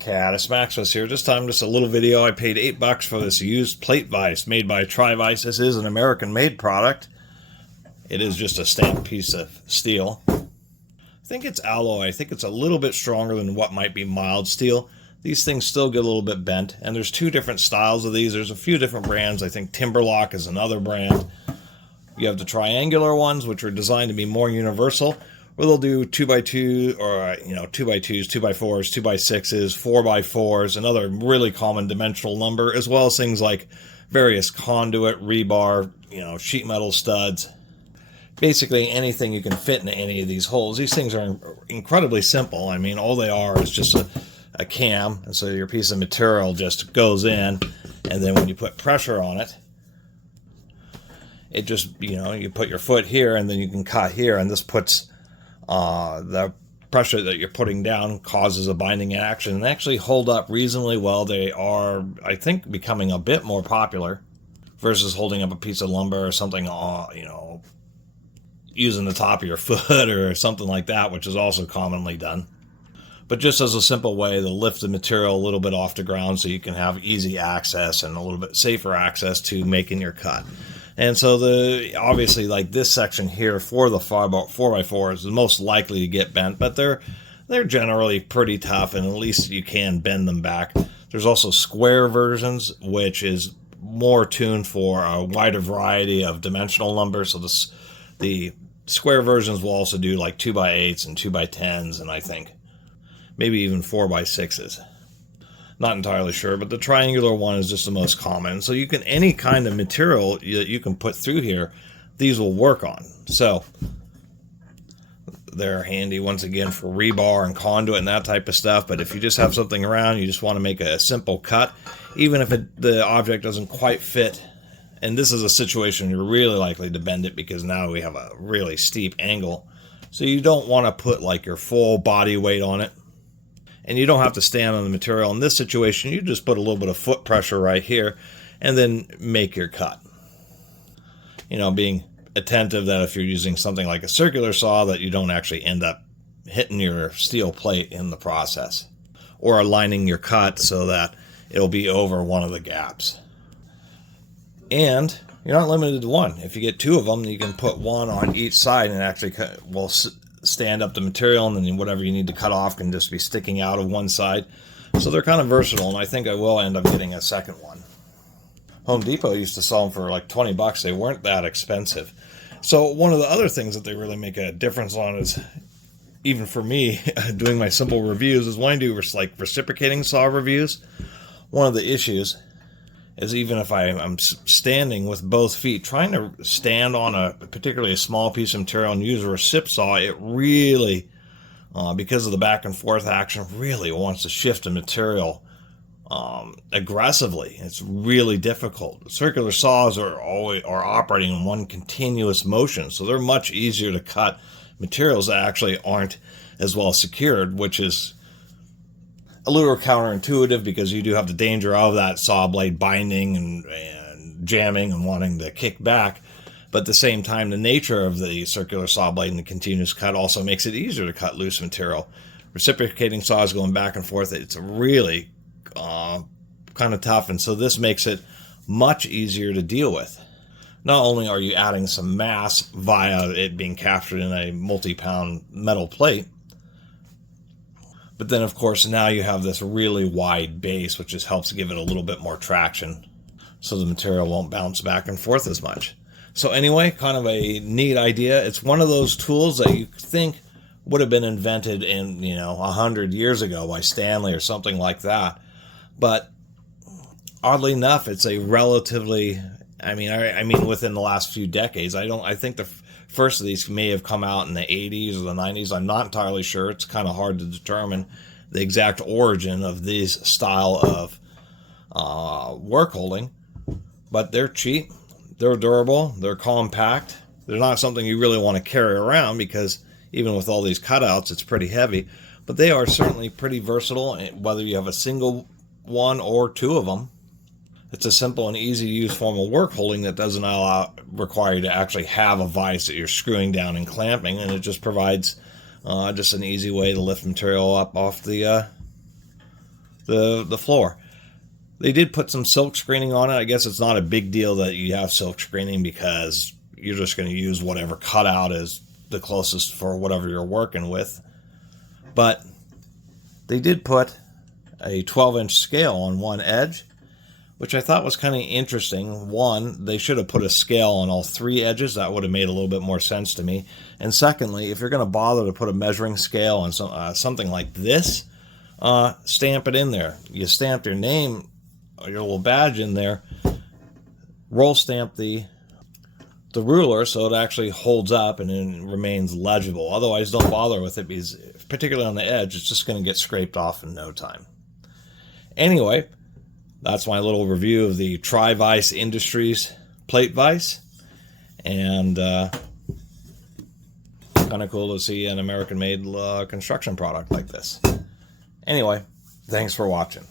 Catus, Maximus here. This time just a little video. I paid $8 for this used plate vise made by Tri-Vise. This is an American-made product. It is just a stamped piece of steel. I think it's alloy. I think it's a little bit stronger than what might be mild steel. These things still get a little bit bent, and there's two different styles of these. There's a few different brands. I think Timberlock is another brand. You have the triangular ones, which are designed to be more universal, where they'll do 2x2 or 2x2s, 2x4s, 2x6s, 4x4s, and other really common dimensional lumber, as well as things like various conduit, rebar, sheet metal studs. Basically anything you can fit into any of these holes. These things are incredibly simple. I mean, all they are is just a cam, and so your piece of material just goes in, and then when you put pressure on it, it just, you put your foot here, and then you can cut here, and this puts the pressure that you're putting down causes a binding action, and they actually hold up reasonably well. They are, I think, becoming a bit more popular versus holding up a piece of lumber or something, using the top of your foot or something like that, which is also commonly done. But just as a simple way to lift the material a little bit off the ground so you can have easy access and a little bit safer access to making your cut. And so obviously like this section here for the 4x4 is the most likely to get bent, but they're generally pretty tough, and at least you can bend them back. There's also square versions, which is more tuned for a wider variety of dimensional lumber. So the square versions will also do like 2x8s and 2x10s, and I think maybe even 4x6s. Not entirely sure, but the triangular one is just the most common. So you can, any kind of material that you can put through here, these will work on. So they're handy once again for rebar and conduit and that type of stuff. But if you just have something around, you just want to make a simple cut, even if the object doesn't quite fit. And this is a situation you're really likely to bend it because now we have a really steep angle. So you don't want to put like your full body weight on it. And you don't have to stand on the material. In this situation, you just put a little bit of foot pressure right here and then make your cut. Being attentive that if you're using something like a circular saw, that you don't actually end up hitting your steel plate in the process, or aligning your cut so that it'll be over one of the gaps. And you're not limited to one. If you get two of them, you can put one on each side and actually stand up the material, and then whatever you need to cut off can just be sticking out of one side. So they're kind of versatile, and I think I will end up getting a second one. Home Depot used to sell them for like $20. They weren't that expensive. So one of the other things that they really make a difference on is, even for me, doing my simple reviews, is when I do like reciprocating saw reviews, one of the issues is even if I'm standing with both feet, trying to stand on particularly a small piece of material and use a recip saw, it really, because of the back and forth action, really wants to shift the material aggressively. It's really difficult. Circular saws are operating in one continuous motion, so they're much easier to cut materials that actually aren't as well secured, which is a little counterintuitive because you do have the danger of that saw blade binding and jamming and wanting to kick back. But at the same time, the nature of the circular saw blade and the continuous cut also makes it easier to cut loose material. Reciprocating saws going back and forth, it's really kind of tough, and so this makes it much easier to deal with. Not only are you adding some mass via it being captured in a multi-pound metal plate, but then, of course, now you have this really wide base, which just helps give it a little bit more traction, so the material won't bounce back and forth as much. So anyway, kind of a neat idea. It's one of those tools that you think would have been invented in, 100 years ago by Stanley or something like that. But oddly enough, it's a relatively, I mean, within the last few decades. I think the first of these may have come out in the 80s or the 90s. I'm not entirely sure. It's kind of hard to determine the exact origin of these style of work holding. But they're cheap, they're durable, they're compact. They're not something you really want to carry around because even with all these cutouts, it's pretty heavy. But they are certainly pretty versatile, whether you have a single one or two of them. It's a simple and easy to use form of work holding that doesn't require you to actually have a vise that you're screwing down and clamping, and it just provides just an easy way to lift material up off the the floor. They did put some silk screening on it. I guess it's not a big deal that you have silk screening because you're just going to use whatever cutout is the closest for whatever you're working with. But they did put a 12-inch scale on one edge, which I thought was kind of interesting. One, they should have put a scale on all 3 edges. That would have made a little bit more sense to me. And secondly, if you're going to bother to put a measuring scale on something like this, stamp it in there. You stamp your name, your little badge in there, roll stamp the ruler so it actually holds up and it remains legible. Otherwise, don't bother with it because, particularly on the edge, it's just going to get scraped off in no time. Anyway, that's my little review of the Tri-Vise Industries plate vise. And kind of cool to see an American-made construction product like this. Anyway, thanks for watching.